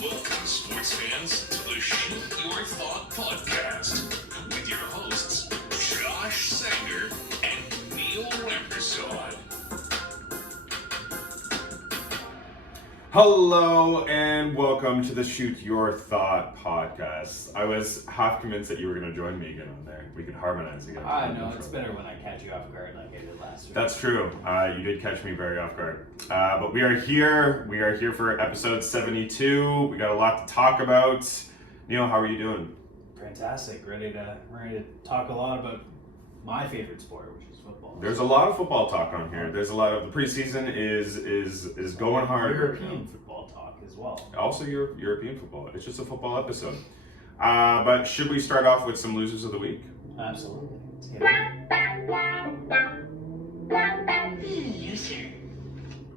Welcome, sports fans, to the Shoot Your Thought podcast with your hosts, Josh Sanger and Neil Rampersad. Hello and welcome to the Shoot Your Thought podcast. I was half convinced that you were going to join me again on there. We could harmonize again. I know, it's better when I catch you off guard like I did last week. That's true. You did catch me very off guard. But we are here. We are here for episode 72. We got a lot to talk about. Neil, how are you doing? Fantastic. Ready to talk a lot about my favorite sport, which is football. There's a lot of football talk on here. There's a lot of the preseason is going hard. European football talk as well. Also European football. It's just a football episode. But should we start off with some losers of the week? Absolutely. Let's get Loser.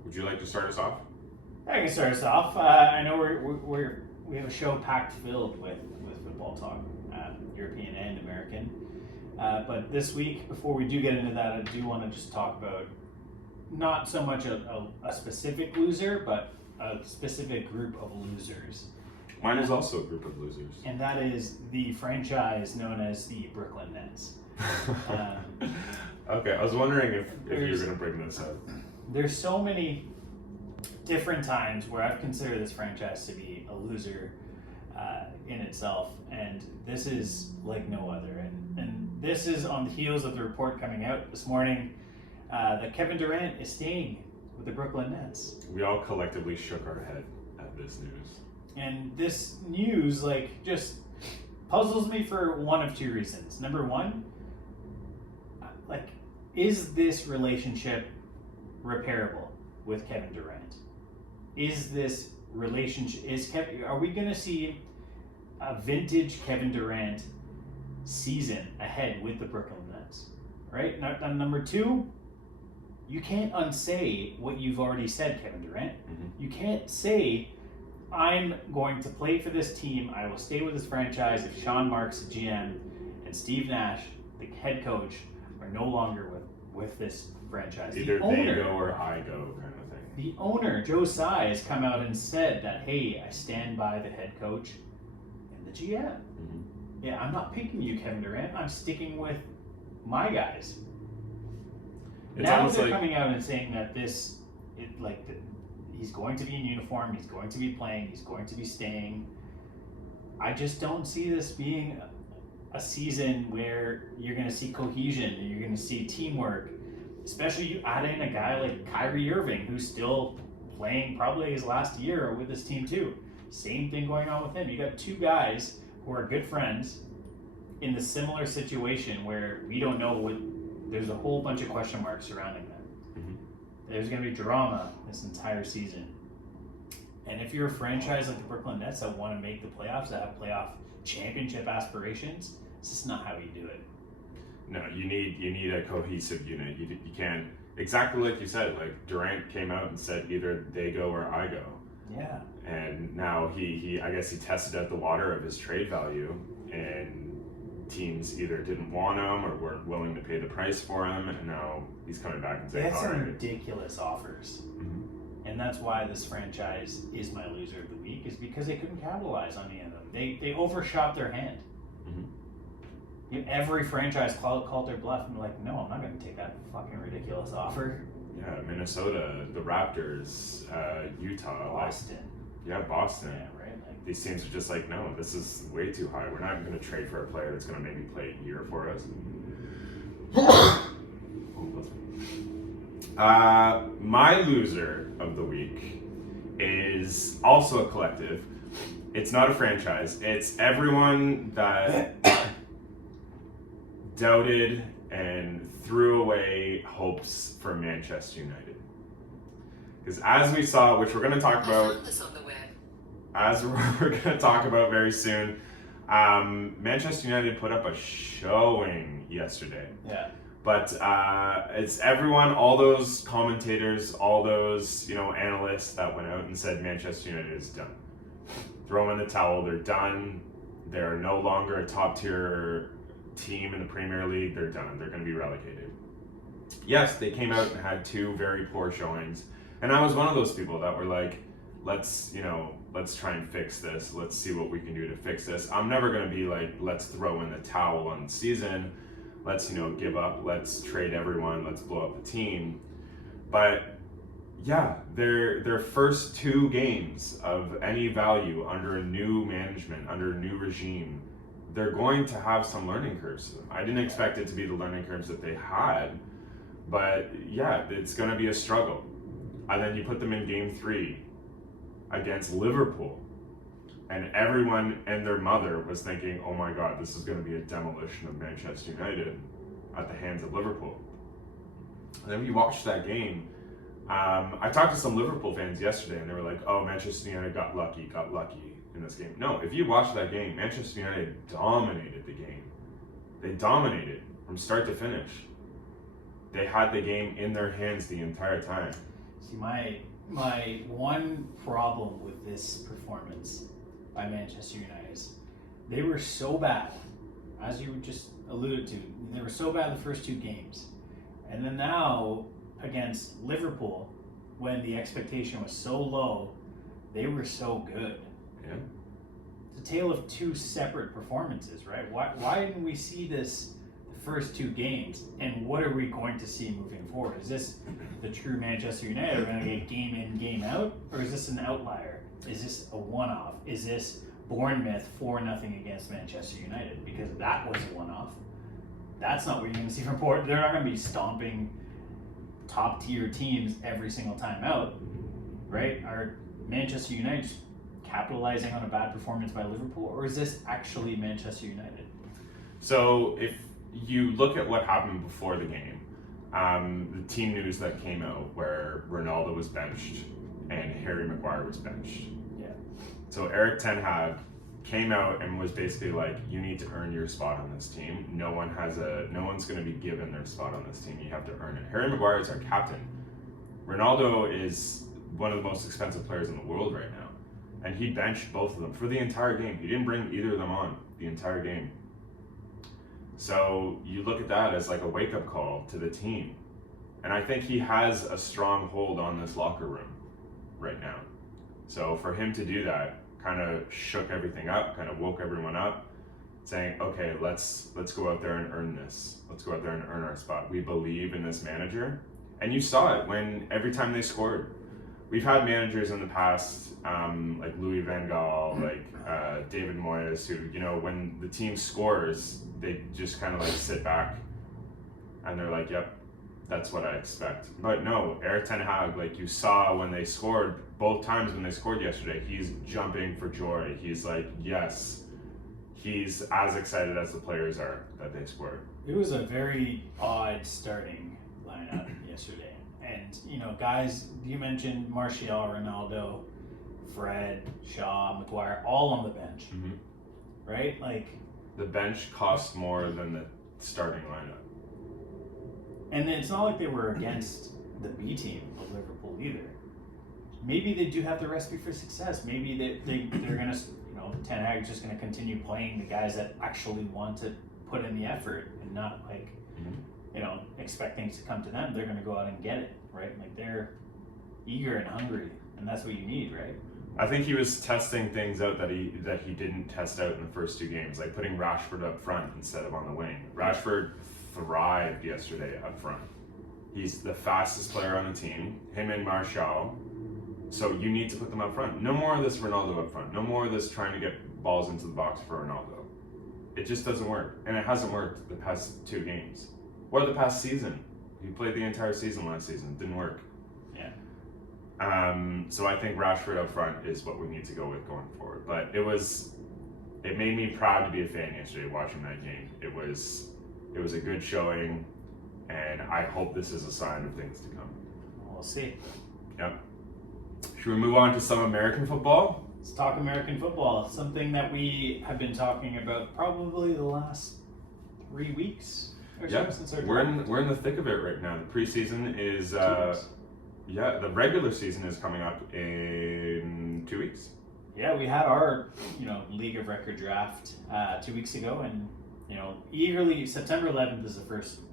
Would you like to start us off? I can start us off. I know we have a show packed filled with football talk, European and American. But this week, before we do get into that, I do want to just talk about not so much a specific loser, but a specific group of losers. Mine is also a group of losers. And that is the franchise known as the Brooklyn Nets. Okay, I was wondering if you were going to bring this up. There's so many different times where I've considered this franchise to be a loser in itself, and this is like no other. And this is on the heels of the report coming out this morning that Kevin Durant is staying with the Brooklyn Nets. We all collectively shook our head at this news. And this news, just puzzles me for one of two reasons. Number one, is this relationship repairable with Kevin Durant? Is this relationship, are we going to see a vintage Kevin Durant season ahead with the Brooklyn Nets? Right? Now, number two, you can't unsay what you've already said, Kevin Durant. Mm-hmm. You can't say, I'm going to play for this team. I will stay with this franchise if Sean Marks, the GM, and Steve Nash, the head coach, are no longer with this franchise. Either they go or I go kind of thing. The owner, Joe Tsai, has come out and said that, hey, I stand by the head coach and the GM. Mm-hmm. Yeah, I'm not picking you, Kevin Durant. I'm sticking with my guys. It's now almost they're like coming out and saying that he's going to be in uniform, he's going to be playing, he's going to be staying. I just don't see this being a season where you're going to see cohesion and you're going to see teamwork. Especially you add in a guy like Kyrie Irving, who's still playing probably his last year with this team too. Same thing going on with him. You got two guys who are good friends in the similar situation where we don't know there's a whole bunch of question marks surrounding them. Mm-hmm. There's going to be drama this entire season. And if you're a franchise like the Brooklyn Nets that want to make the playoffs, that have playoff championship aspirations, this is not how you do it. No, you need a cohesive unit. You can't, exactly like you said, like Durant came out and said either they go or I go. Yeah. And now he I guess he tested out the water of his trade value, and teams either didn't want him or weren't willing to pay the price for him, and now he's coming back and They saying, had some all right. ridiculous offers. Mm-hmm. And that's why this franchise is my loser of the week, is because they couldn't capitalize on any of them. They overshot their hand. Mm-hmm. Every franchise called their bluff and were like, no, I'm not going to take that fucking ridiculous offer. Yeah, Minnesota, the Raptors, Utah, Boston. Boston. Yeah, right. These teams are just like, no, this is way too high. We're not going to trade for a player that's going to maybe play a year for us. My loser of the week is also a collective. It's not a franchise. It's everyone that doubted and threw away hopes for Manchester United. Because as we saw, which we're going to talk about, as we're going to talk about very soon, Manchester United put up a showing yesterday. Yeah. But it's everyone, all those commentators, all those analysts that went out and said Manchester United is done. Throw in the towel. They're done. They're no longer a top tier team in the Premier League. They're done. They're going to be relegated. yes, they came out and had 2 very poor showings. And I was one of those people that were like, let's try and fix this. Let's see what we can do to fix this. I'm never going to be like, let's throw in the towel on the season. Let's, give up. Let's trade everyone. Let's blow up the team. But yeah, their first 2 games of any value under a new management, under a new regime, they're going to have some learning curves to them. I didn't expect it to be the learning curves that they had, but yeah, it's going to be a struggle. And then you put them in game 3 against Liverpool, and everyone and their mother was thinking, oh my God, this is going to be a demolition of Manchester United at the hands of Liverpool. And then you watch that game. I talked to some Liverpool fans yesterday, and they were like, oh, Manchester United got lucky in this game. No, if you watch that game, Manchester United dominated the game. They dominated from start to finish. They had the game in their hands the entire time. See, my one problem with this performance by Manchester United is they were so bad, as you just alluded to, they were so bad the first 2 games. And then now, against Liverpool, when the expectation was so low, they were so good. Yeah. It's a tale of 2 separate performances, right? Why didn't we see this the first 2 games? And what are we going to see moving forward? Is this the true Manchester United? Are we going to get game in, game out? Or is this an outlier? Is this a one-off? Is this Bournemouth 4-0 against Manchester United? Because that was a one-off. That's not what you're going to see from Port. They're not going to be stomping top-tier teams every single time out, right? Are Manchester United capitalizing on a bad performance by Liverpool, or is this actually Manchester United? So if you look at what happened before the game, the team news that came out where Ronaldo was benched and Harry Maguire was benched. Yeah. So Eric Ten Hag came out and was basically like, you need to earn your spot on this team. No one's going to be given their spot on this team. You have to earn it. Harry Maguire is our captain. Ronaldo is one of the most expensive players in the world right now. And he benched both of them for the entire game. He didn't bring either of them on the entire game. So you look at that as like a wake-up call to the team. And I think he has a strong hold on this locker room right now. So for him to do that kind of shook everything up, kind of woke everyone up, saying, okay, let's go out there and earn this. Let's go out there and earn our spot. We believe in this manager. And you saw it when every time they scored. We've had managers in the past, like Louis Van Gaal, like David Moyes, who, when the team scores, they just kind of like sit back and they're like, yep, that's what I expect. But no, Eric Ten Hag, like you saw when they scored, both times when they scored yesterday, he's jumping for joy. He's like, yes, he's as excited as the players are that they scored. It was a very odd starting lineup yesterday. And, guys, you mentioned Martial, Ronaldo, Fred, Shaw, Maguire, all on the bench, right? Like, the bench cost more than the starting lineup. And it's not like they were against the B team of Liverpool either. Maybe they do have the recipe for success. Maybe they're going to, Ten Hag's just going to continue playing the guys that actually want to put in the effort and not like, expect things to come to them. They're going to go out and get it, right? Like they're eager and hungry, and that's what you need, right? I think he was testing things out that he didn't test out in the first 2 games, like putting Rashford up front instead of on the wing. Rashford thrived yesterday up front. He's the fastest player on the team, him and Martial. So you need to put them up front. No more of this Ronaldo up front. No more of this trying to get balls into the box for Ronaldo. It just doesn't work. And it hasn't worked the past 2 games. Or the past season. He played the entire season last season. It didn't work. Yeah. So I think Rashford up front is what we need to go with going forward. But it made me proud to be a fan yesterday watching that game. It was a good showing, and I hope this is a sign of things to come. We'll see. Yep. Should we move on to some American football? Let's talk American football. Something that we have been talking about probably the last 3 weeks or so since our draft. We're in the thick of it right now. The preseason is the regular season is coming up in 2 weeks. Yeah, we had our League of Record draft 2 weeks ago, and eagerly September 11th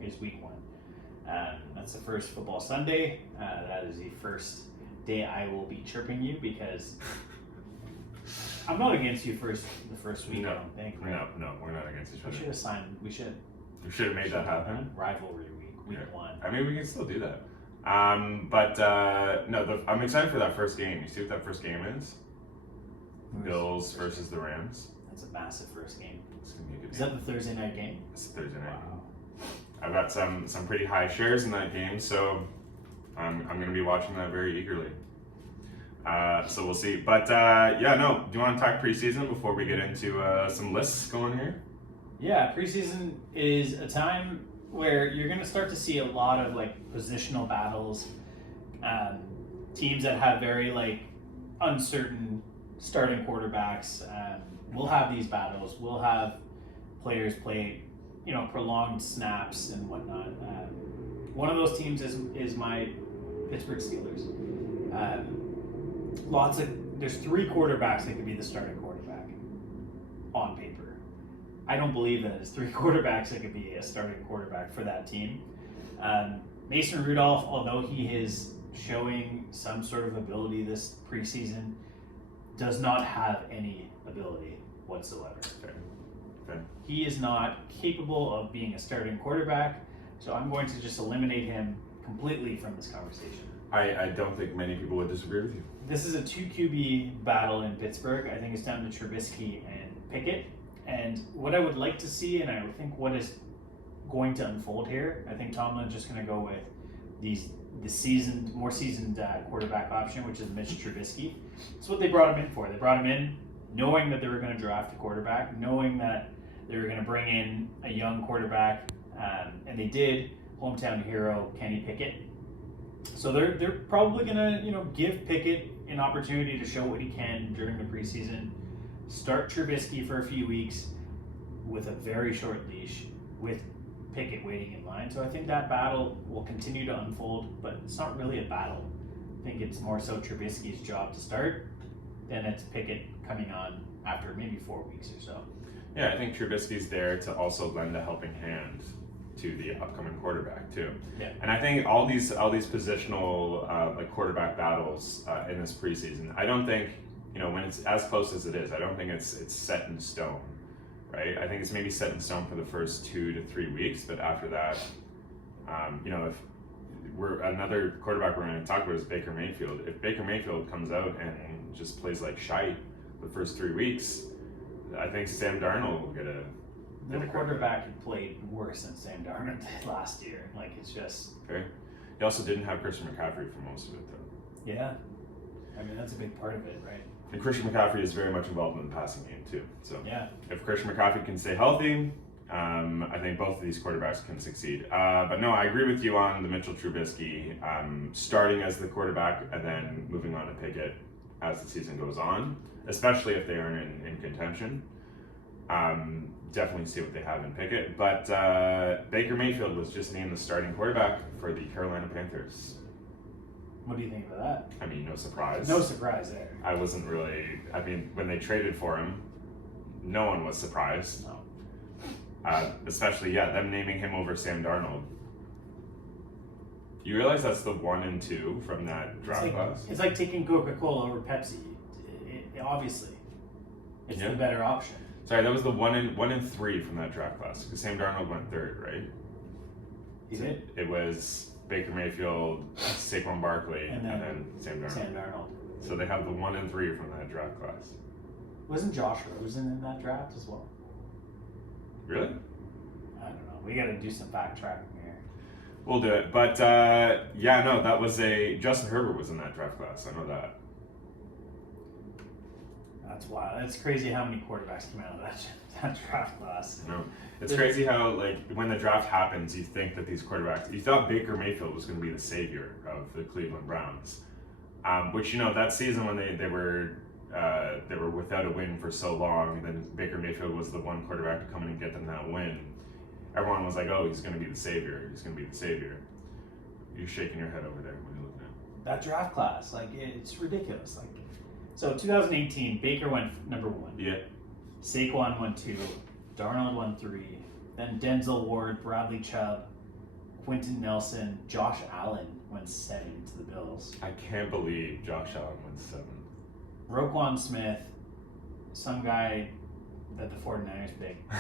is week 1. That's the first football Sunday. That is the first day I will be chirping you because I'm not against you the first week. No. I don't think. Right? No, we're not against each We other. should have signed. We should have made that happen. Rivalry week Yeah. 1. I mean, we can still do that. I'm excited for that first game. You see what that first game is? Bills versus the Rams. That's a massive first game. It's gonna be a good Is game. that the Thursday night game? It's Thursday night. Wow. I've got some pretty high shares in that game, so I'm gonna be watching that very eagerly. So we'll see. But do you want to talk preseason before we get into some lists going here? Yeah, preseason is a time where you're going to start to see a lot of like positional battles. Teams that have very like uncertain starting quarterbacks will have these battles. We'll have players play, prolonged snaps and whatnot. One of those teams is my Pittsburgh Steelers. There's 3 quarterbacks that could be the starting quarterback on paper. I don't believe that there's 3 quarterbacks that could be a starting quarterback for that team. Mason Rudolph, although he is showing some sort of ability this preseason, does not have any ability whatsoever. Okay. He is not capable of being a starting quarterback, so I'm going to just eliminate him completely from this conversation. I don't think many people would disagree with you. This is a 2 QB battle in Pittsburgh. I think it's down to Trubisky and Pickett. And what I would like to see, and I think what is going to unfold here, I think Tomlin's just going to go with the more seasoned quarterback option, which is Mitch Trubisky. That's what they brought him in for. They brought him in knowing that they were going to draft a quarterback, knowing that they were going to bring in a young quarterback, and they did. Hometown hero Kenny Pickett. So they're probably going to give Pickett an opportunity to show what he can during the preseason. Start Trubisky for a few weeks with a very short leash, with Pickett waiting in line. So I think that battle will continue to unfold, but it's not really a battle. I think it's more so Trubisky's job to start, then it's Pickett coming on after maybe 4 weeks or so. Yeah, I think Trubisky's there to also lend a helping hand to the upcoming quarterback too. Yeah. And I think all these positional like quarterback battles in this preseason, I don't think when it's as close as it is, I don't think it's set in stone, right? I think it's maybe set in stone for the first 2 to 3 weeks, but after that, if another quarterback we're going to talk about is Baker Mayfield. If Baker Mayfield comes out and just plays like shite the first 3 weeks, I think Sam Darnold will get a. No quarterback had played worse than Sam Darnold did last year. Like, it's just... Okay. He also didn't have Christian McCaffrey for most of it, though. Yeah. I mean, that's a big part of it, right? And Christian McCaffrey is very much involved in the passing game, too. So yeah. If Christian McCaffrey can stay healthy, I think both of these quarterbacks can succeed. But no, I agree with you on the Mitchell Trubisky starting as the quarterback and then moving on to Pickett as the season goes on, especially if they aren't in contention. Definitely see what they have in Pickett. But Baker Mayfield was just named the starting quarterback for the Carolina Panthers. What do you think about that? I mean, no surprise. No surprise there. I wasn't really... I mean, when they traded for him, no one was surprised. No. Especially, them naming him over Sam Darnold. You realize that's the 1 and 2 from that draft class? It's like taking Coca-Cola over Pepsi. Obviously. It's the better option. Sorry, that was the 1 and 3 from that draft class. Because Sam Darnold went 3rd, right? He did? It was Baker Mayfield, Saquon Barkley, and then Sam Darnold. So they have the 1 and 3 from that draft class. Wasn't Josh Rosen in that draft as well? Really? I don't know. We got to do some fact tracking here. We'll do it. But that was Justin Herbert was in that draft class. I know that. That's wild. It's crazy how many quarterbacks came out of that draft class. No, it's crazy how when the draft happens, you think that these quarterbacks. You thought Baker Mayfield was going to be the savior of the Cleveland Browns, which that season when they were without a win for so long, and then Baker Mayfield was the one quarterback to come in and get them that win. Everyone was like, "Oh, he's going to be the savior. He's going to be the savior." You're shaking your head over there when you're looking at that draft class. It's ridiculous. So 2018, Baker went number 1. Yeah. Saquon went 2. Darnold went 3. Then Denzel Ward, Bradley Chubb, Quentin Nelson, Josh Allen went 7 to the Bills. I can't believe Josh Allen went 7. Roquan Smith, some guy that the 49ers picked.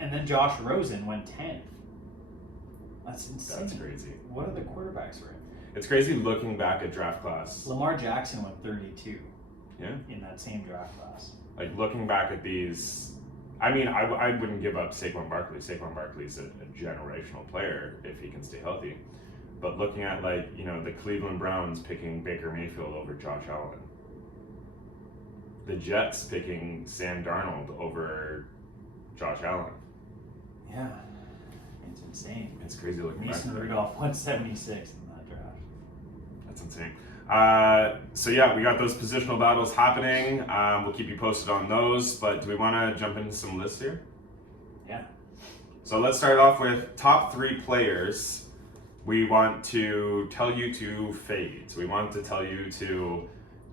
And then Josh Rosen went 10th. That's insane. That's crazy. What are the quarterbacks were in? It's crazy looking back at draft class. Lamar Jackson went 32. Yeah. In that same draft class. Like looking back at these, I mean, I wouldn't give up Saquon Barkley. Saquon Barkley's a generational player if he can stay healthy. But looking at like, you know, the Cleveland Browns picking Baker Mayfield over Josh Allen. The Jets picking Sam Darnold over Josh Allen. Yeah. It's insane. It's crazy looking Mason back. Rudolph went 76 in that draft. That's insane. So yeah, we got those positional battles happening. We'll keep you posted on those, but do we want to jump into some lists here? Yeah. So let's start off with top 3 players we want to tell you to fade. So we want to tell you to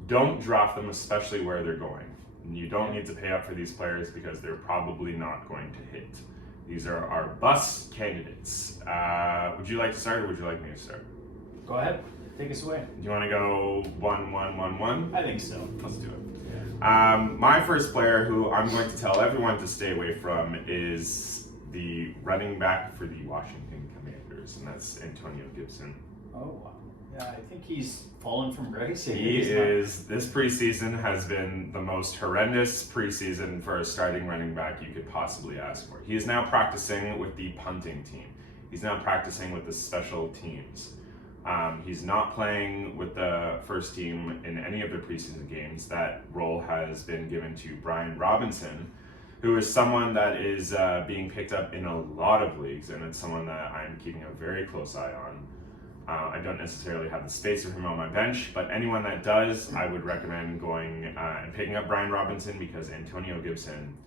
don't draft them, especially where they're going. You don't need to pay up for these players because they're probably not going to hit. These are our bust candidates. Would you like to start or would you like me to start? Go ahead. Take us away. Do you want to go 1, 1, 1, 1? I think so. Let's do it. My first player who I'm going to tell everyone to stay away from is the running back for the Washington Commanders, and that's Antonio Gibson. Oh, wow. Yeah, I think he's fallen from grace. This preseason has been the most horrendous preseason for a starting running back you could possibly ask for. He is now practicing with the punting team. He's now practicing with the special teams. He's not playing with the first team in any of the preseason games. That role has been given to Brian Robinson, who is someone that is being picked up in a lot of leagues, and it's someone that I'm keeping a very close eye on. I don't necessarily have the space for him on my bench, but anyone that does, I would recommend going and picking up Brian Robinson because Antonio Gibson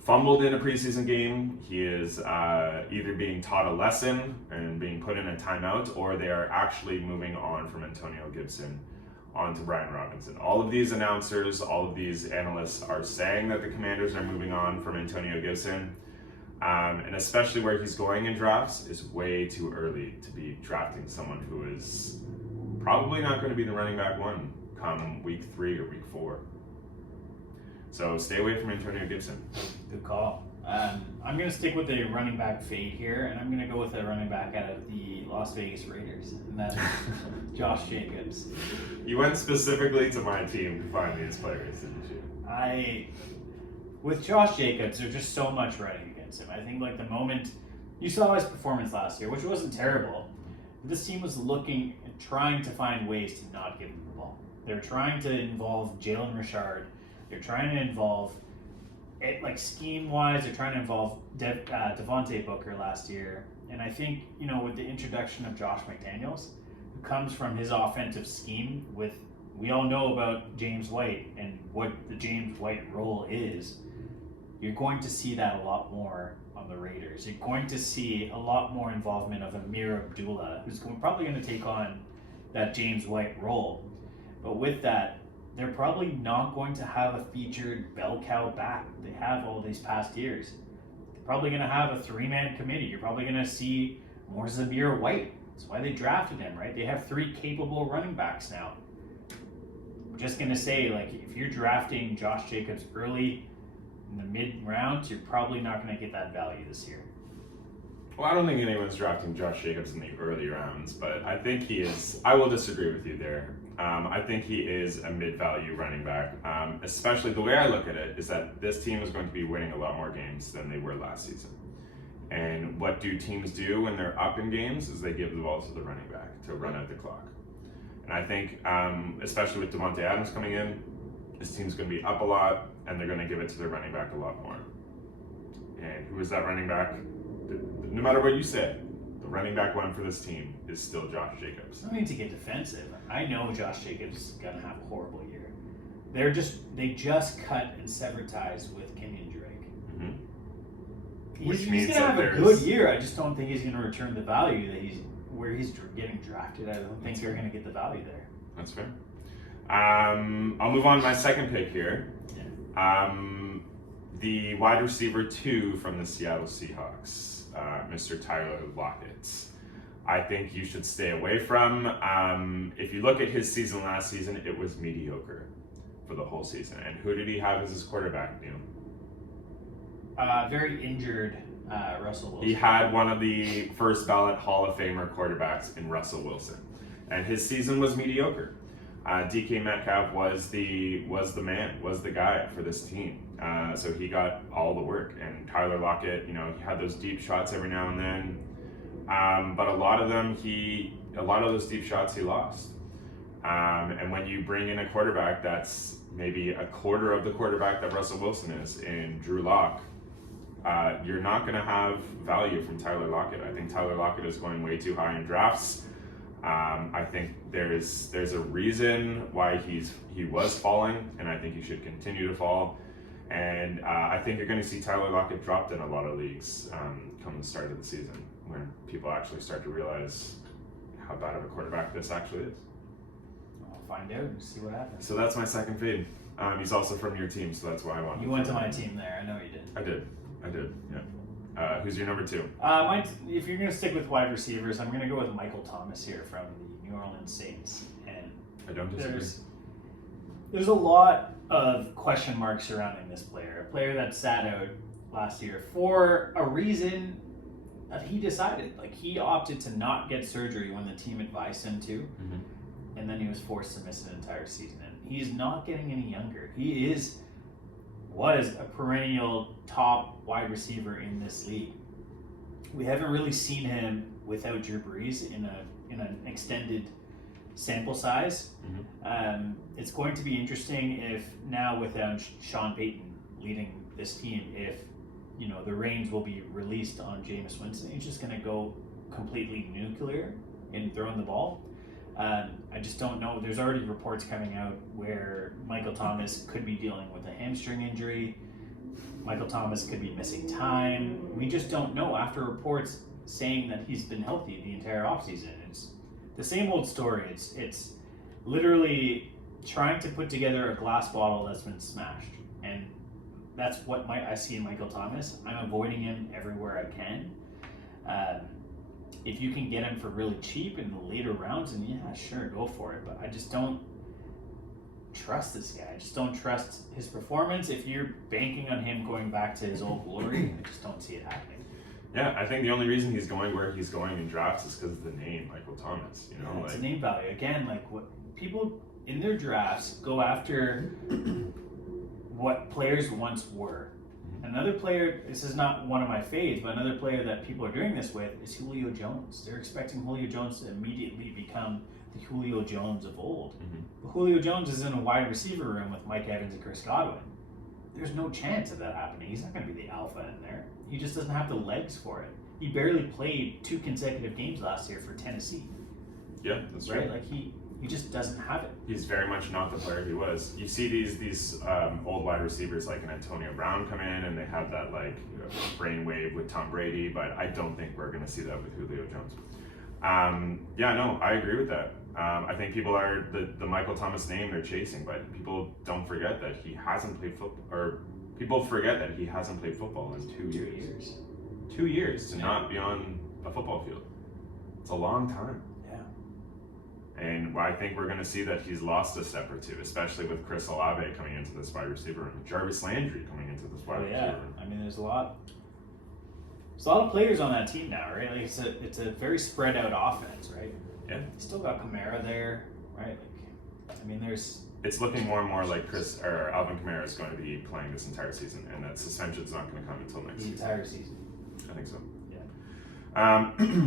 fumbled in a preseason game. He is either being taught a lesson and being put in a timeout, or they are actually moving on from Antonio Gibson onto Brian Robinson. All of these announcers, all of these analysts are saying that the Commanders are moving on from Antonio Gibson. And especially where he's going in drafts is way too early to be drafting someone who is probably not going to be the running back one come week 3 or week 4. So stay away from Antonio Gibson. Good call. I'm going to stick with the running back fade here, and I'm going to go with a running back out of the Las Vegas Raiders, and that's Josh Jacobs. You went specifically to my team to find these players, didn't you? With Josh Jacobs, there's just so much running against him. I think like the moment you saw his performance last year, which wasn't terrible, this team was looking and trying to find ways to not give him the ball. They're trying to involve Jalen Richard. They're trying to involve it, like scheme-wise, they're trying to involve Devontae Booker last year. And I think, you know, with the introduction of Josh McDaniels, who comes from his offensive scheme with, we all know about James White and what the James White role is, you're going to see that a lot more on the Raiders. You're going to see a lot more involvement of Amir Abdullah, who's probably going to take on that James White role. But with that, they're probably not going to have a featured bell cow back they have all these past years. They're probably going to have a 3-man committee. You're probably going to see more Zamir White. That's why they drafted him, right? They have 3 capable running backs now. I'm just going to say, like, if you're drafting Josh Jacobs early in the mid-rounds, you're probably not going to get that value this year. Well, I don't think anyone's drafting Josh Jacobs in the early rounds, but I think he is. I will disagree with you there. I think he is a mid-value running back, especially the way I look at it is that this team is going to be winning a lot more games than they were last season. And what do teams do when they're up in games is they give the ball to the running back to run out the clock. And I think, especially with Devontae Adams coming in, this team's going to be up a lot, and they're going to give it to their running back a lot more. And who is that running back? No matter what you say, the running back one for this team is still Josh Jacobs. I don't need to get defensive. I know Josh Jacobs is going to have a horrible year. They just cut and severed ties with Kenyon Drake. Mm-hmm. He's going to have a good year. I just don't think he's going to return the value that where he's getting drafted. I don't think they're going to get the value there. That's fair. I'll move on to my second pick here. Yeah. The wide receiver 2 from the Seattle Seahawks, Mr. Tyler Lockett. I think you should stay away from. If you look at his season last season, it was mediocre for the whole season. And who did he have as his quarterback, Neil? Very injured Russell Wilson. He had one of the first ballot Hall of Famer quarterbacks in Russell Wilson. And his season was mediocre. DK Metcalf was the guy for this team. So he got all the work. And Tyler Lockett, he had those deep shots every now and then. But a lot of those deep shots he lost. And when you bring in a quarterback that's maybe a quarter of the quarterback that Russell Wilson is in Drew Lock, you're not going to have value from Tyler Lockett. I think Tyler Lockett is going way too high in drafts. I think there's a reason why he was falling, and I think he should continue to fall. And I think you're going to see Tyler Lockett dropped in a lot of leagues come the start of the season, when people actually start to realize how bad of a quarterback this actually is. I'll find out and see what happens. So that's my second fade. He's also from your team, so that's why I wanted. You went to my team there. I know you did. I did. Yeah. Who's your number two? If you're going to stick with wide receivers, I'm going to go with Michael Thomas here from the New Orleans Saints. And I don't disagree. There's a lot of question marks surrounding this player. A player that sat out last year for a reason that he decided. Like, he opted to not get surgery when the team advised him to. Mm-hmm. And then he was forced to miss an entire season. And he's not getting any younger. He was a perennial top wide receiver in this league. We haven't really seen him without Drew Brees in an extended sample size. Mm-hmm. It's going to be interesting if now without Sean Payton leading this team, if the reins will be released on Jameis Winston. He's just going to go completely nuclear in throwing the ball. I just don't know. There's already reports coming out where Michael Thomas could be dealing with a hamstring injury. Michael Thomas could be missing time. We just don't know after reports saying that he's been healthy the entire offseason. It's the same old story. It's literally trying to put together a glass bottle that's been smashed. And that's what I see in Michael Thomas. I'm avoiding him everywhere I can. If you can get him for really cheap in the later rounds, then yeah, sure, go for it. But I just don't trust this guy. I just don't trust his performance. If you're banking on him going back to his old glory, I just don't see it happening. Yeah, I think the only reason he's going where he's going in drafts is because of the name, Michael Thomas. It's a name value. Again, like what people in their drafts go after what players once were. Another player, this is not one of my faves, but another player that people are doing this with is Julio Jones. They're expecting Julio Jones to immediately become the Julio Jones of old. Mm-hmm. But Julio Jones is in a wide receiver room with Mike Evans and Chris Godwin. There's no chance of that happening. He's not going to be the alpha in there. He just doesn't have the legs for it. He barely played 2 consecutive games last year for Tennessee. Yeah, that's right. Like he just doesn't have it. He's very much not the player he was. You see these old wide receivers like an Antonio Brown come in and they have that brainwave with Tom Brady, but I don't think we're going to see that with Julio Jones. I agree with that. I think people are the Michael Thomas name they're chasing, but people don't forget that he hasn't played football, or people forget that he hasn't played football in 2 years. 2 years to not be on a football field. It's a long time. And I think we're going to see that he's lost a step or two, especially with Chris Olave coming into this wide receiver room, Jarvis Landry coming into this wide receiver room. I mean, there's a lot of players on that team now, right? Like it's a very spread out offense, right? Yeah. You still got Kamara there, right? It's looking more and more like Alvin Kamara is going to be playing this entire season, and that suspension's not going to come until next season. The entire season. I think so.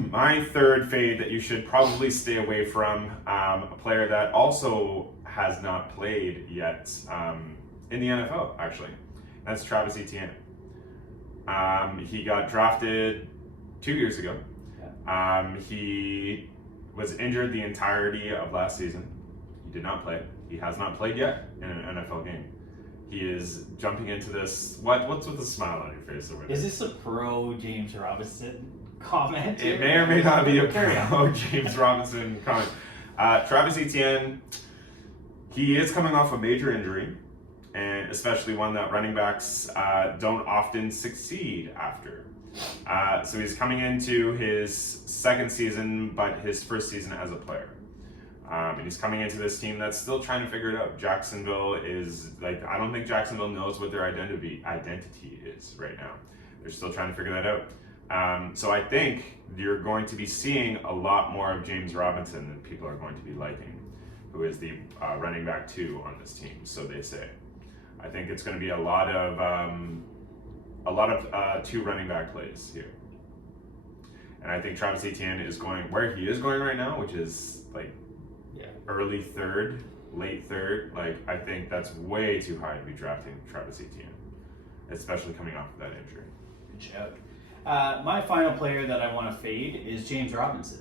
My third fade that you should probably stay away from, a player that also has not played yet in the NFL, actually. That's Travis Etienne. He got drafted 2 years ago. He was injured the entirety of last season. He did not play. He has not played yet in an NFL game. He is jumping into this. What's with the smile on your face over there? Is this a pro James Robinson comment? It may or may not be a pro James Robinson comment. Travis Etienne, he is coming off a major injury, and especially one that running backs don't often succeed after. So he's coming into his second season, but his first season as a player. And he's coming into this team that's still trying to figure it out. Jacksonville is like, I don't think Jacksonville knows what their identity is right now. They're still trying to figure that out. So I think you're going to be seeing a lot more of James Robinson that people are going to be liking, who is the running back 2 on this team, so they say. I think it's going to be a lot of 2 running back plays here. And I think Travis Etienne is going where he is going right now, which is like early 3rd, late 3rd. Like, I think that's way too high to be drafting Travis Etienne, especially coming off of that injury. Good shout. My final player that I want to fade is James Robinson.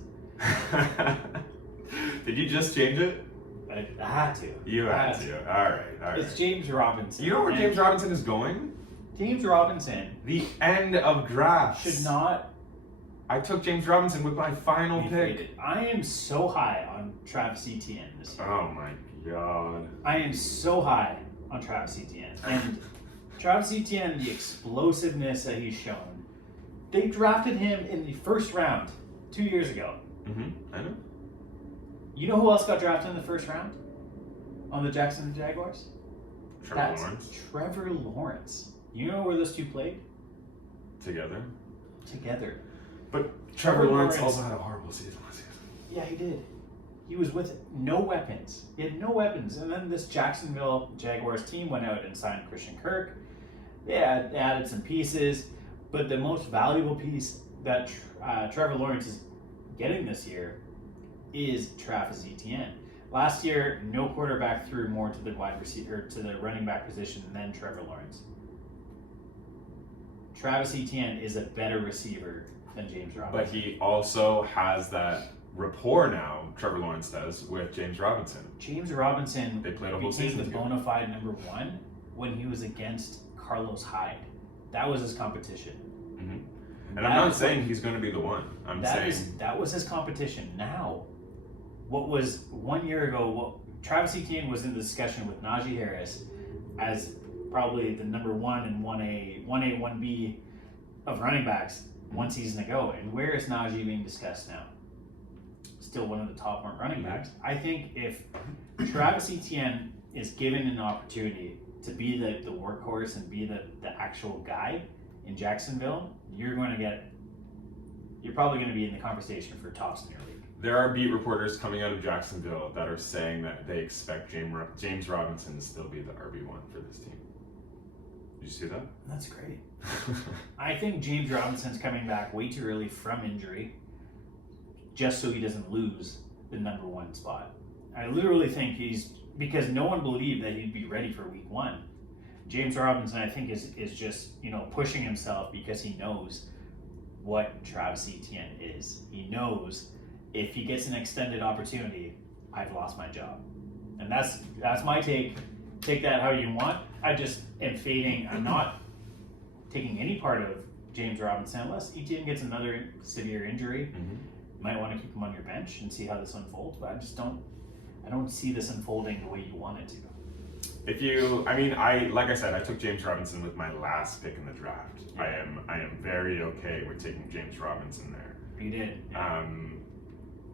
Did you just change it? I had to. You had to. All right. It's James Robinson. You know where James Robinson is going? James Robinson. The end of drafts. Should not. I took James Robinson with my final pick. Faded. I am so high on Travis Etienne this year. Oh my god. I am so high on Travis Etienne. And Travis Etienne, the explosiveness that he's shown. They drafted him in the first round 2 years ago. I know. You know who else got drafted in the first round on the Jacksonville Jaguars? Trevor Lawrence. Trevor Lawrence. You know where those two played? Together. But Trevor Lawrence also had a horrible season last season. Yeah, he did. He was with no weapons. He had no weapons. And then this Jacksonville Jaguars team went out and signed Christian Kirk. They added some pieces. But the most valuable piece that Trevor Lawrence is getting this year is Travis Etienne. Last year, no quarterback threw more to the wide receiver, to the running back position than Trevor Lawrence. Travis Etienne is a better receiver than James Robinson. But he also has that rapport now, Trevor Lawrence does, with James Robinson. James Robinson They played a whole became season the together. bona fide number 1 when he was against Carlos Hyde. That was his competition. And I'm not saying he's going to be the one. I'm saying that was his competition. Now, what was 1 year ago, Travis Etienne was in the discussion with Najee Harris as probably the number 1 and 1A, 1B of running backs 1 season ago. And where is Najee being discussed now? Still one of the top running backs. I think if Travis Etienne is given an opportunity to be the workhorse and be the actual guy in Jacksonville, you're probably going to be in the conversation for tops in your league. there are beat reporters coming out of Jacksonville that are saying that they expect James Robinson to still be the RB1 for this team. Did you see that? That's great. I think James Robinson's coming back way too early from injury, just so he doesn't lose the number 1 spot. I literally think because no one believed that he'd be ready for week 1. James Robinson, I think, is just, pushing himself because he knows what Travis Etienne is. He knows if he gets an extended opportunity, I've lost my job. And that's my take. Take that how you want. I just am fading. I'm not taking any part of James Robinson unless Etienne gets another severe injury. You might want to keep him on your bench and see how this unfolds, but I don't see this unfolding the way you want it to. Like I said, I took James Robinson with my last pick in the draft. Yeah. I am very okay with taking James Robinson there. You did.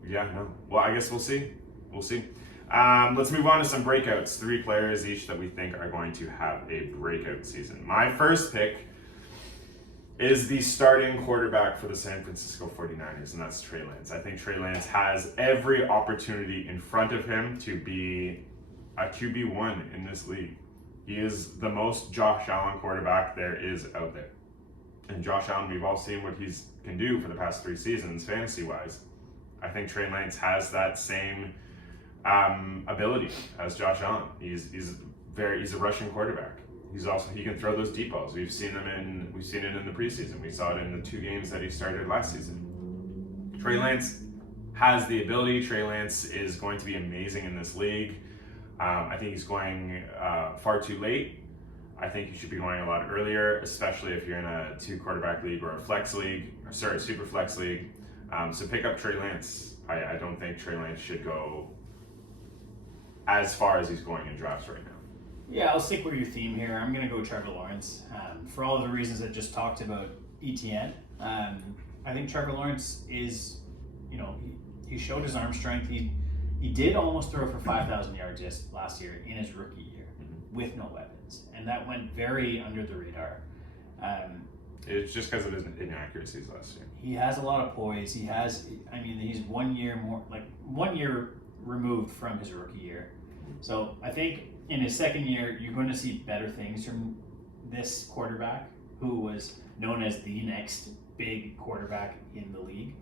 Yeah. Well, I guess we'll see. Let's move on to some breakouts. 3 players each that we think are going to have a breakout season. My first pick is the starting quarterback for the San Francisco 49ers, and that's Trey Lance. I think Trey Lance has every opportunity in front of him to be a QB1 in this league. He is the most Josh Allen quarterback there is out there. And Josh Allen, we've all seen what he can do for the past 3 seasons, fantasy-wise. I think Trey Lance has that same ability as Josh Allen. He's a rushing quarterback. He can throw those deep balls. We've seen it in the preseason. We saw it in the 2 games that he started last season. Trey Lance has the ability. Trey Lance is going to be amazing in this league. I think he's going far too late. I think you should be going a lot earlier, especially if you're in a 2 quarterback league or a super flex league. So pick up Trey Lance. I don't think Trey Lance should go as far as he's going in drafts right now. Yeah, I'll stick with your theme here. I'm going to go Trevor Lawrence. For all of the reasons I just talked about Etienne, I think Trevor Lawrence is, he showed his arm strength. He did almost throw for 5,000 yards just last year in his rookie year with no weapons, and that went very under the radar. It's just because of his inaccuracies last year. He has a lot of poise. He's 1 year removed from his rookie year. So I think in his second year, you're going to see better things from this quarterback, who was known as the next big quarterback in the league.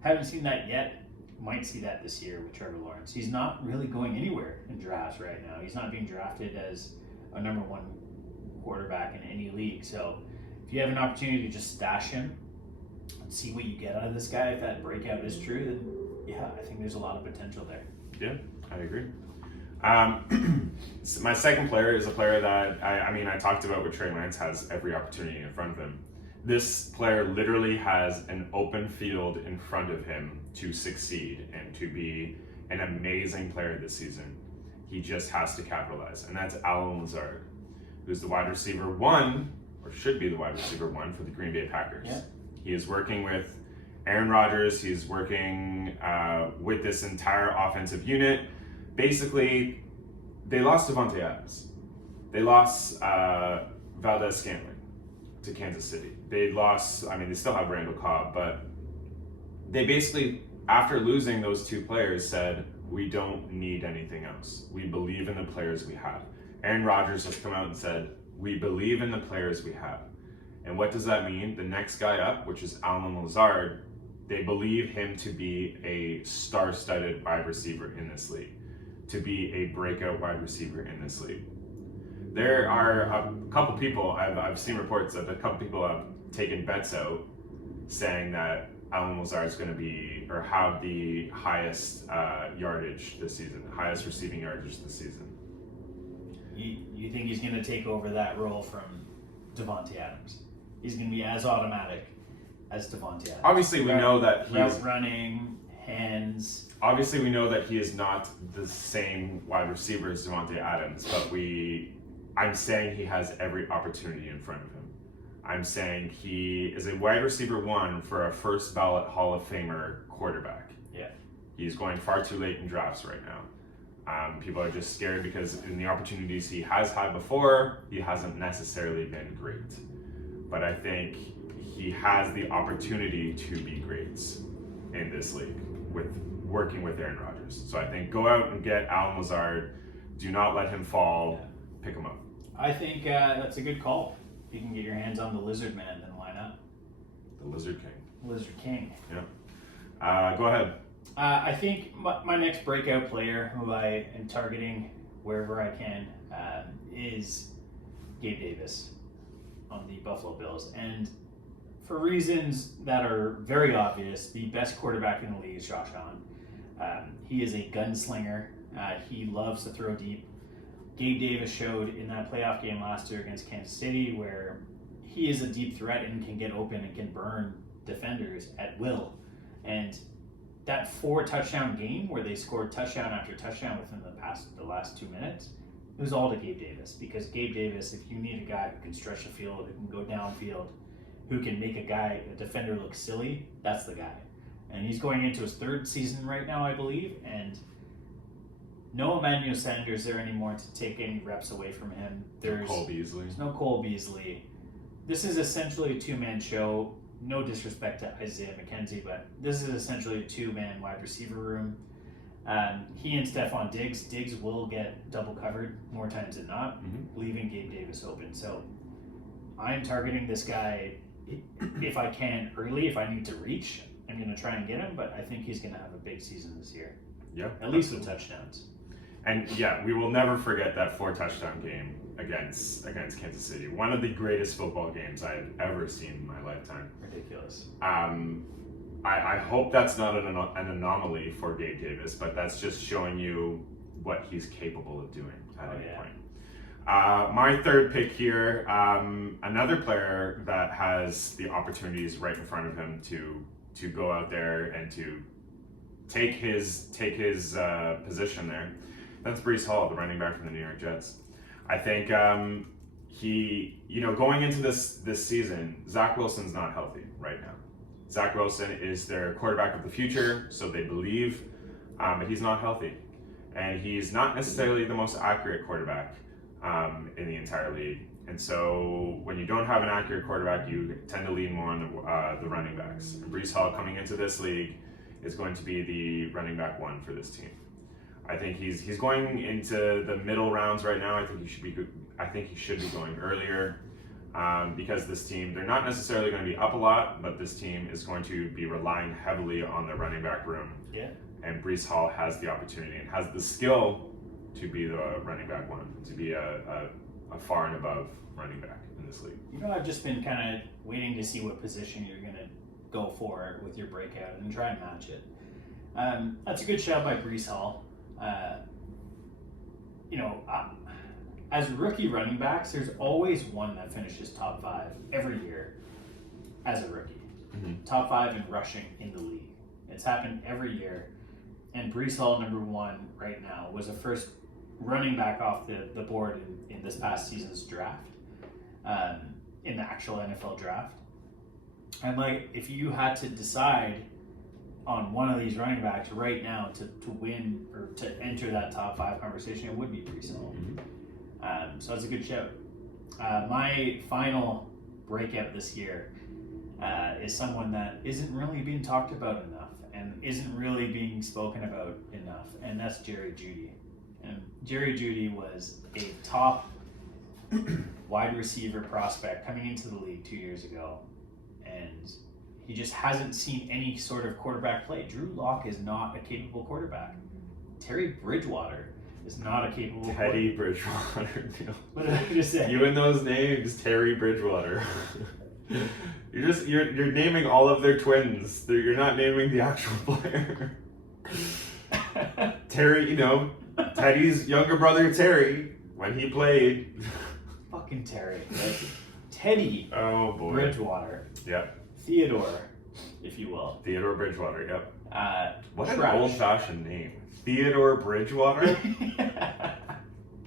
Haven't seen that yet. Might see that this year with Trevor Lawrence. He's not really going anywhere in drafts right now. He's not being drafted as a number one quarterback in any league. So if you have an opportunity to just stash him and see what you get out of this guy, if that breakout is true, then yeah, I think there's a lot of potential there. Yeah, I agree. My second player is a player that I talked about with Trey Lance has every opportunity in front of him. This player literally has an open field in front of him to succeed and to be an amazing player this season. He just has to capitalize, and that's Allen Lazard, who's the wide receiver one, or should be the wide receiver one for the Green Bay Packers. Yeah. He is working with Aaron Rodgers. He's working with this entire offensive unit. Basically, they lost Devontae Adams. They lost Valdez-Scantling to Kansas City. They still have Randall Cobb, but they basically, after losing those two players, said, we don't need anything else. We believe in the players we have. Aaron Rodgers has come out and said, we believe in the players we have. And what does that mean? The next guy up, which is Allen Lazard, they believe him to be a star-studded wide receiver in this league, to be a breakout wide receiver in this league. There are a couple people, I've seen reports that a couple people have taken bets out saying that Allen Lazard is going to be, or have the highest yardage this season, the highest receiving yardage this season. You think he's going to take over that role from Devontae Adams? He's going to be as automatic as Devontae Adams. Obviously, we know that he's running, hands. Obviously, we know that he is not the same wide receiver as Devontae Adams, but I'm saying he has every opportunity in front of him. I'm saying he is a wide receiver one for a first ballot Hall of Famer quarterback. Yeah. He's going far too late in drafts right now. People are just scared because in the opportunities he has had before, he hasn't necessarily been great. But I think he has the opportunity to be great in this league with working with Aaron Rodgers. So I think go out and get Allen Lazard. Do not let him fall. Yeah. Pick him up. I think that's a good call. If you can get your hands on the Lizard Man, then why not? The Lizard King. Lizard King. Yeah. Go ahead. I think my next breakout player, who I am targeting wherever I can, is Gabe Davis on the Buffalo Bills. And for reasons that are very obvious, the best quarterback in the league is Josh Allen. He is a gunslinger. He loves to throw deep. Gabe Davis showed in that playoff game last year against Kansas City where he is a deep threat and can get open and can burn defenders at will. And that 4-touchdown game where they scored touchdown after touchdown within the last 2 minutes, it was all to Gabe Davis. Because Gabe Davis, if you need a guy who can stretch the field, who can go downfield, who can make a defender look silly, that's the guy. And he's going into his third season right now, I believe, and no Emmanuel Sanders there anymore to take any reps away from him. There's Cole Beasley. There's no Cole Beasley. This is essentially a two-man show. No disrespect to Isaiah McKenzie, but this is essentially a two-man wide receiver room. He and Stephon Diggs. Diggs will get double covered more times than not, leaving Gabe Davis open. So I'm targeting this guy if I can early. If I need to reach, I'm going to try and get him, but I think he's going to have a big season this year. Yeah, at least with touchdowns. And yeah, we will never forget that 4-touchdown game against Kansas City. One of the greatest football games I've ever seen in my lifetime. Ridiculous. I hope that's not an anomaly for Gabe Davis, but that's just showing you what he's capable of doing at any point. My third pick here, another player that has the opportunities right in front of him to go out there and to take his position there. That's Breece Hall, the running back from the New York Jets. I think he, going into this season, Zach Wilson's not healthy right now. Zach Wilson is their quarterback of the future, so they believe, but he's not healthy. And he's not necessarily the most accurate quarterback in the entire league. And so when you don't have an accurate quarterback, you tend to lean more on the running backs. And Breece Hall coming into this league is going to be the running back one for this team. I think he's going into the middle rounds right now. I think he should be going earlier because this team, they're not necessarily going to be up a lot, but this team is going to be relying heavily on the running back room. Yeah. And Breece Hall has the opportunity and has the skill to be the running back one, to be a far and above running back in this league. You know, I've just been kind of waiting to see what position you're going to go for with your breakout and try and match it. That's a good shout by Breece Hall. As rookie running backs, there's always one that finishes top 5 every year as a rookie. Mm-hmm. Top 5 in rushing in the league. It's happened every year. And Breece Hall, number 1 right now, was the first running back off the board in this past season's draft, in the actual NFL draft. And if you had to decide on one of these running backs right now to win or to enter that top 5 conversation, it would be Breece Hall. Mm-hmm. So that's a good shout. My final breakout this year is someone that isn't really being talked about enough and isn't really being spoken about enough, and that's Jerry Jeudy. And Jerry Jeudy was a top wide receiver prospect coming into the league 2 years ago, and he just hasn't seen any sort of quarterback play. Drew Lock is not a capable quarterback. Terry Bridgewater is not a capable Teddy Bridgewater. What did I just say? You and those names, Terry Bridgewater. You're naming all of their twins. You're not naming the actual player. Terry, Teddy's younger brother Terry, when he played. Fucking Terry. Teddy Oh boy. Bridgewater. Yep. Theodore, if you will. Theodore Bridgewater, yep. What an trash. old-fashioned name. Theodore Bridgewater?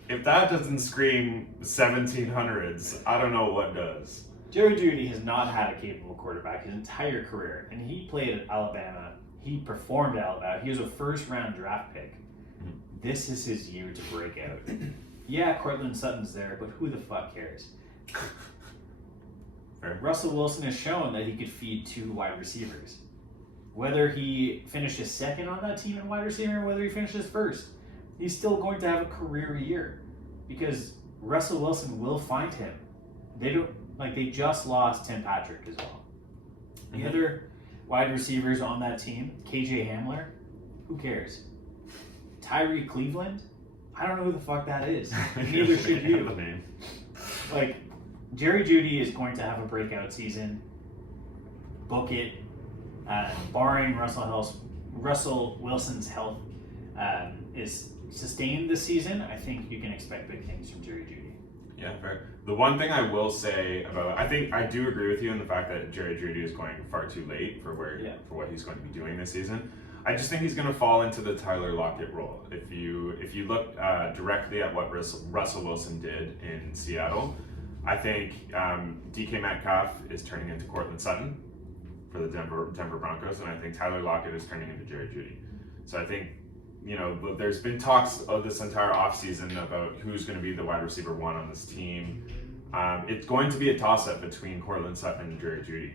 If that doesn't scream 1700s, I don't know what does. Jerry Jeudy has not had a capable quarterback his entire career, and he played at Alabama. He performed at Alabama. He was a first-round draft pick. This is his year to break out. Yeah, Cortland Sutton's there, but who the fuck cares? Fair. Russell Wilson has shown that he could feed 2 wide receivers. Whether he finishes second on that team in wide receiver or whether he finishes first, he's still going to have a career year because Russell Wilson will find him. They just lost Tim Patrick as well. The other wide receivers on that team, KJ Hamler, who cares? Tyree Cleveland, I don't know who the fuck that is. Neither should you. Jerry Jeudy is going to have a breakout season. Book it. Barring Russell Wilson's health is sustained this season, I think you can expect big things from Jerry Jeudy. Yeah, fair. The one thing I will say I do agree with you in the fact that Jerry Jeudy is going far too late for what he's going to be doing this season. I just think he's going to fall into the Tyler Lockett role. If you look directly at what Russell Wilson did in Seattle, I think DK Metcalf is turning into Cortland Sutton for the Denver Broncos, and I think Tyler Lockett is turning into Jerry Jeudy. So I think, there's been talks of this entire offseason about who's going to be the wide receiver 1 on this team. It's going to be a toss-up between Cortland Sutton and Jerry Jeudy.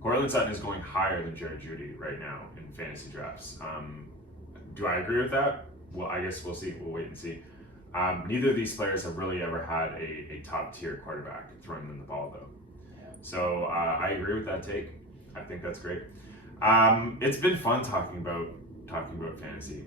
Cortland Sutton is going higher than Jerry Jeudy right now in fantasy drafts. Do I agree with that? Well, I guess we'll see. We'll wait and see. Neither of these players have really ever had a top-tier quarterback throwing them the ball, though. Yeah. So I agree with that take. I think that's great. It's been fun talking about fantasy.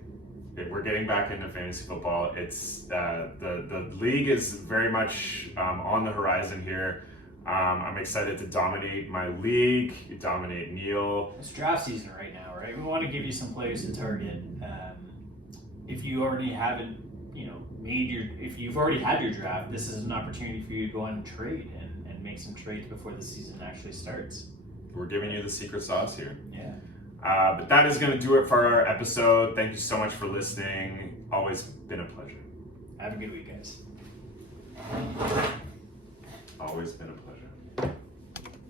We're getting back into fantasy football. It's the league is very much on the horizon here. I'm excited to dominate my league, dominate Neil. It's draft season right now, right? We want to give you some players to target. If you already haven't, if you've already had your draft, this is an opportunity for you to go on and trade and make some trades before the season actually starts. We're giving you the secret sauce here. Yeah. But that is going to do it for our episode. Thank you so much for listening. Always been a pleasure. Have a good week, guys. Always been a pleasure.